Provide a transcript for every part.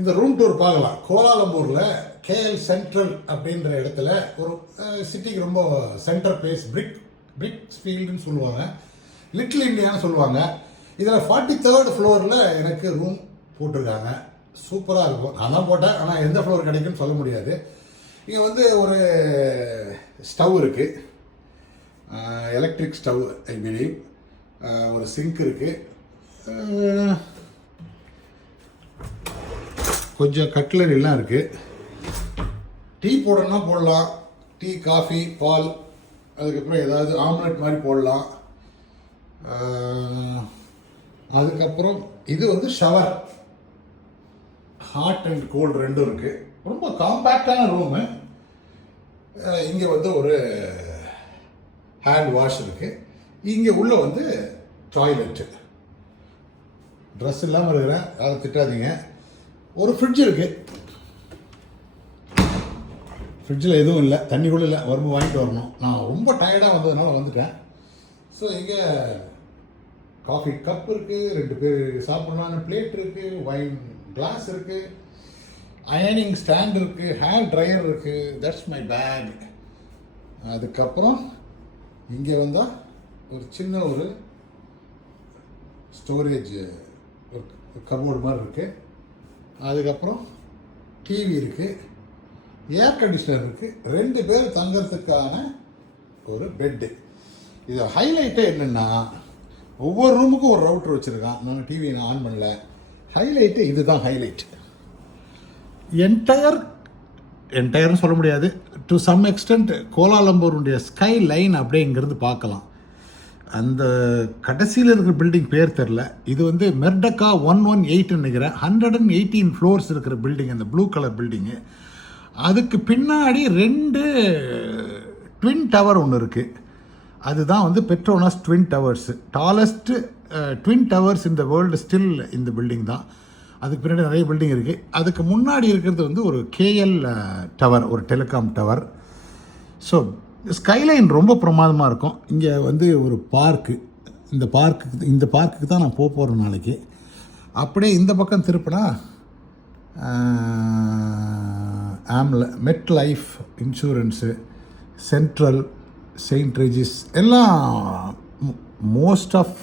இந்த room tour பார்க்கலாம். கோலாலம்பூரில் கேஎல் சென்ட்ரல் அப்படின்ற இடத்துல ஒரு சிட்டிக்கு ரொம்ப சென்டர் பிளேஸ். பிரிக் ஃபீல்டுன்னு சொல்லுவாங்க, லிட்டில் இண்டியான்னு சொல்லுவாங்க. இதில் 43rd ஃப்ளோரில் எனக்கு ரூம் போட்டிருக்காங்க. சூப்பராக இருக்கும். நான் தான் போட்டேன், ஆனால் எந்த ஃப்ளோர் கிடைக்குன்னு சொல்ல முடியாது. இங்கே வந்து ஒரு ஸ்டவ் இருக்குது, எலக்ட்ரிக் ஸ்டவ் ஐ பிலீவ். ஒரு சிங்க் இருக்குது, கொஞ்சம் கட்லரிலாம் இருக்குது. டீ போடணும்னா போடலாம், டீ, காஃபி, பால், அதுக்கப்புறம் ஏதாவது ஆம்லெட் மாதிரி போடலாம். அதுக்கப்புறம் இது வந்து ஷவர், ஹாட் அண்ட் கோல்டு ரெண்டும் இருக்குது. ரொம்ப காம்பேக்டான ரூமு. இங்கே வந்து ஒரு ஹேண்ட் வாஷ் இருக்குது. இங்கே உள்ள வந்து டாய்லெட்டு. ட்ரெஸ் இல்லாமல் இருக்கிறேன், அதை திட்டாதீங்க. ஒரு ஃப்ரிட்ஜ் இருக்குது. ஃப்ரிட்ஜில் எதுவும் இல்லை, தண்ணி கூட இல்லை, வரும்போது வாங்கிட்டு வரணும். நான் ரொம்ப டயர்டாக வந்ததுனால வந்துட்டேன். ஸோ இங்கே காஃபி கப் இருக்குது, 2 பேர் சாப்பிட்லான்னு பிளேட் இருக்குது, வைன் கிளாஸ் இருக்குது, அயனிங் ஸ்டாண்ட் இருக்குது, ஹேர் ட்ரையர் இருக்குது. That's my bag. அதுக்கப்புறம் இங்கே வந்தால் ஒரு சின்ன ஒரு ஸ்டோரேஜ், ஒரு கபோர்டு மாதிரி இருக்குது. அதுக்கப்புறம் டிவி இருக்குது, ஏர் கண்டிஷனர் இருக்குது, 2 பேர் தங்கிறதுக்கான ஒரு பெட்டு. இது ஹைலைட்டே என்னென்னா, ஒவ்வொரு ரூமுக்கும் ஒரு ரவுட்டர் வச்சுருக்கான். நான் டிவியை நான் ஆன் பண்ணல. ஹைலைட்டு இதுதான் ஹைலைட். என்டையர்னு சொல்ல முடியாது, டு சம் எக்ஸ்டென்ட் கோலாலம்பூருடைய ஸ்கை லைன் அப்படியே இங்கேருந்து பார்க்கலாம். அந்த கடைசியில் இருக்கிற பில்டிங் பேர் தெரில. இது வந்து மெர்டக்கா 118 நினைக்கிறேன். 118 ஃப்ளோர்ஸ் இருக்கிற பில்டிங், அந்த ப்ளூ கலர் பில்டிங்கு. அதுக்கு பின்னாடி 2 ட்வின் டவர் ஒன்று இருக்குது. அதுதான் வந்து Petronas twin towers. Tallest twin towers இந்த வேர்ல்டு ஸ்டில் இந்த பில்டிங் தான். அதுக்கு பின்னாடி நிறைய பில்டிங் இருக்குது. அதுக்கு முன்னாடி இருக்கிறது வந்து ஒரு கேஎல் டவர், ஒரு டெலிகாம் டவர். ஸோ ஸ்கைலைன் ரொம்ப பிரமாதமாக இருக்கும். இங்கே வந்து ஒரு பார்க்கு, இந்த பார்க்குக்கு தான் நான் போகிறேன் நாளைக்கு. அப்படியே இந்த பக்கம் திருப்பினா MetLife insurance, Central, Saint Regis எல்லாம் most of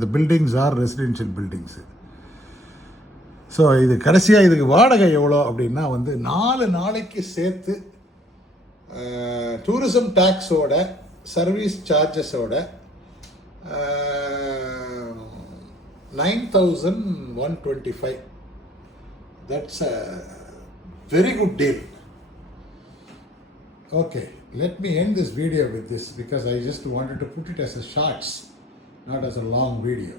the buildings are residential buildings. So இது கடைசியாக இதுக்கு வாடகை எவ்வளோ அப்படின்னா வந்து 4 நாளைக்கு சேர்த்து tourism டேக்ஸோட, service சார்ஜஸோட 9,125. That's a very good deal. Okay, let me end this video with this because I just wanted to put it as a shorts, not as a long video.